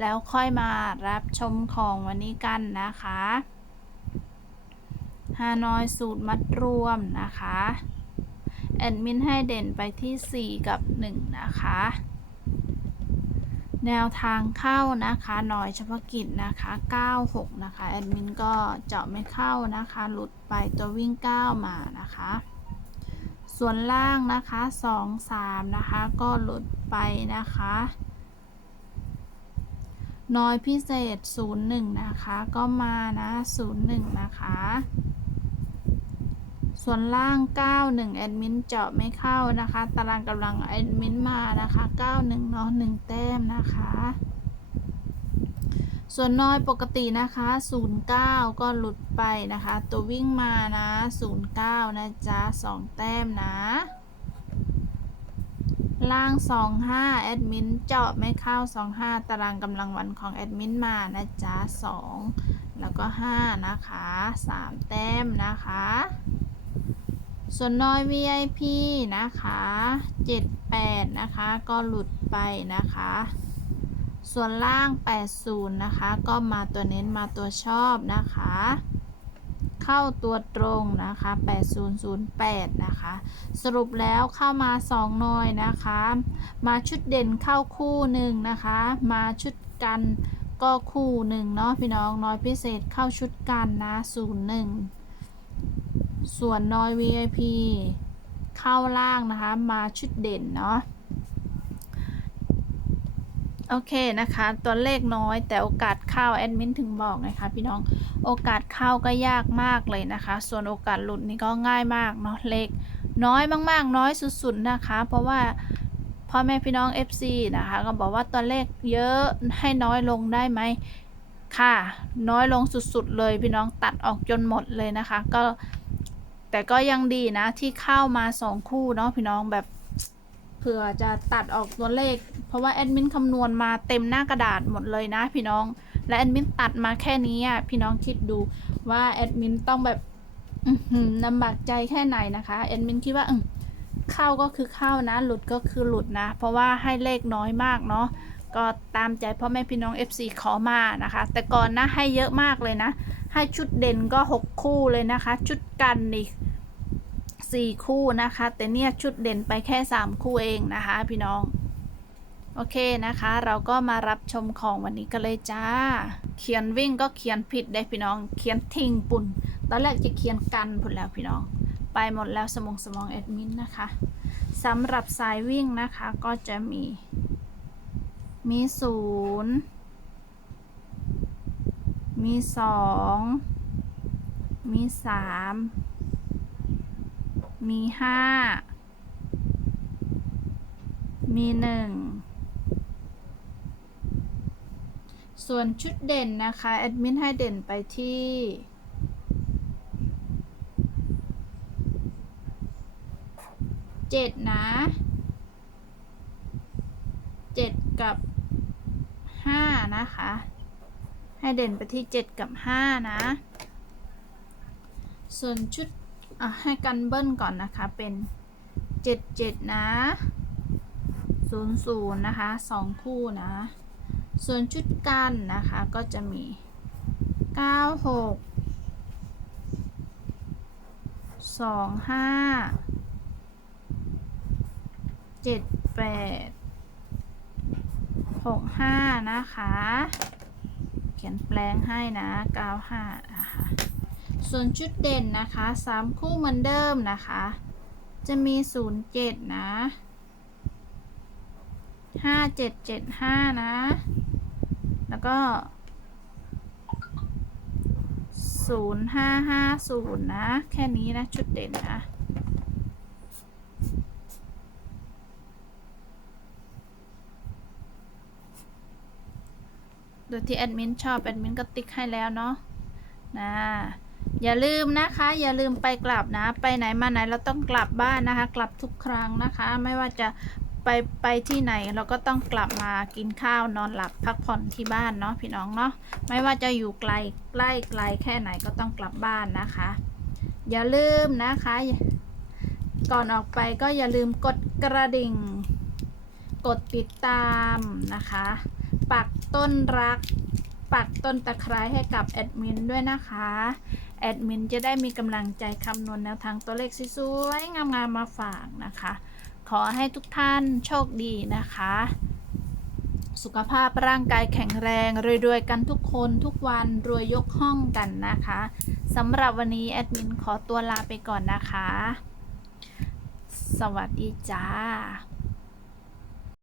แล้วค่อยมารับชมของวันนี้กันนะคะฮานอยสูตรมัดรวมนะคะ แอดมินให้เด่นไปที่ 4 กับ 1 นะคะ แนวทางเข้านะคะหน่อยเฉพาะกิจนะคะ 96 นะคะ แอดมินก็เจาะไม่เข้านะคะ หลุดไปตัววิ่ง 9 มานะคะ ส่วนล่างนะคะ 2 3 นะคะ ก็หลุดไปนะคะ น้อยพิเศษ 01 นะคะ ก็มานะ 01 นะคะ ส่วนล่าง 91 แอดมินเจาะไม่เข้านะคะ ตารางกำลังแอดมินมานะคะ 91เนาะ1แต้มนะคะ ส่วนน้อยปกตินะคะ 09 ก็หลุดไปนะคะ ตัววิ่งมานะ 09 นะจ๊ะ 2 แต้มนะ ล่าง 25 แอดมินเจาะไม่เข้า 25 ตารางกำลังวันของแอดมินมานะจ๊ะ 2 แล้วก็ 5 นะคะ 3 แต้มนะคะ ส่วนน้อย VIP นะคะ 78 นะคะ ก็หลุดไปนะคะ ส่วนล่าง 80 นะคะ ก็มาตัวเน้นมาตัวชอบนะคะ เข้าตัวตรงนะคะ 8008 นะคะ สรุปแล้วเข้ามา 2 หน่อยนะคะ มาชุดเด่นเข้าคู่หนึ่งนะคะ มาชุดกันก็คู่หนึ่งเนาะพี่น้องน้อยพิเศษเข้าชุดกันนะ01 ส่วนน้อย VIP เข้าล่างนะคะ มาชุดเด่นเนาะ โอเคนะคะ ตัวเลขน้อยแต่โอกาสเข้าแอดมินถึงบอกไงคะพี่น้องโอกาสเข้าก็ยากมากเลยนะคะ ส่วนโอกาสหลุดนี่ก็ง่ายมากเนาะเลขน้อยมากๆ น้อยสุดๆนะคะ เพราะว่าพ่อแม่พี่น้อง FC นะคะ ก็บอกว่าตัวเลขเยอะให้น้อยลงได้ไหมค่ะ น้อยลงสุดๆเลยพี่น้องตัดออกจนหมดเลยนะคะ ก็แต่ก็ยังดีนะที่เข้ามาสองคู่เนาะพี่น้องแบบ เผื่อจะตัดออกตัวเลข เพราะว่าแอดมินคำนวณมาเต็มหน้ากระดาษหมดเลยนะพี่น้อง และแอดมินตัดมาแค่นี้อะพี่น้องคิดดูว่าแอดมินต้องแบบลำบากใจแค่ไหนนะคะแอดมินคิดว่าเข้าก็คือเข้านะ หลุดก็คือหลุดนะ เพราะว่าให้เลขน้อยมากเนาะก็ตามใจพ่อแม่พี่น้อง FC ขอมานะคะ แต่ก่อนนะให้เยอะมากเลยนะ ให้ชุดเด่นก็ 6 คู่เลยนะคะ ชุดกันอีก 4 คู่นะคะ แต่เนี่ยชุดเด่นไปแค่ 3 คู่เองนะคะ พี่น้อง โอเคนะคะ เราก็มารับชมของวันนี้กันเลยจ้า เขียนวิ่งก็เขียนผิดได้พี่น้อง เขียนทิ้งปุ่น ตอนแรกจะเขียนกันผลแล้วพี่น้อง ไปหมดแล้วสมองสมองแอดมินนะคะสำหรับสายวิ่งนะคะก็จะมี มีศูนย์มีสองมีสาม มีห้า มีหนึ่ง ส่วนชุดเด่นนะคะ แอดมินให้เด่นไปที่เจ็ดนะเจ็ดกับห้านะคะ ให้เด่นไปที่เจ็ดกับห้านะ ส่วนชุด อะให้กันเบิ้ลก่อนนะคะเป็น77นะ00นะคะ2คู่นะ ส่วนชุดกันนะคะก็จะมี96 25 78 65นะคะ เขียนแปลงให้นะ95นะคะ ส่วนชุดเด่นนะคะ 3 คู่เหมือนเดิมนะคะ จะมี 07 นะ 5775 นะ แล้วก็ 0550 นะ แค่นี้นะ ชุดเด่นนะโโดยที่แอดมินชอบ แอดมินก็ติ๊กให้แล้วเนาะนะ อย่าลืมนะคะ อย่าลืมไปกลับนะ ไปไหนมาไหนเราต้องกลับบ้านนะคะ กลับทุกครั้งนะคะ ไม่ว่าจะไปไปที่ไหนเราก็ต้องกลับมากินข้าวนอนหลับพักผ่อนที่บ้านเนาะพี่น้องเนาะไม่ว่าจะอยู่ไกลใกล้ไกลแค่ไหนก็ต้องกลับบ้านนะคะ อย่าลืมนะคะ ก่อนออกไปก็อย่าลืมกดกระดิ่ง กดติดตามนะคะ ปักต้นรัก ปักต้นตะไคร้ให้กับแอดมินด้วยนะคะ แอดมินจะได้มีกำลังใจคำนวณแนวทางตัวเลขสวยๆงามๆมาฝากนะคะ ขอให้ทุกท่านโชคดีนะคะ สุขภาพร่างกายแข็งแรงรวยๆกันทุกคนทุกวันรวยยกห้องกันนะคะสำหรับวันนี้แอดมินขอตัวลาไปก่อนนะคะ สวัสดีจ้า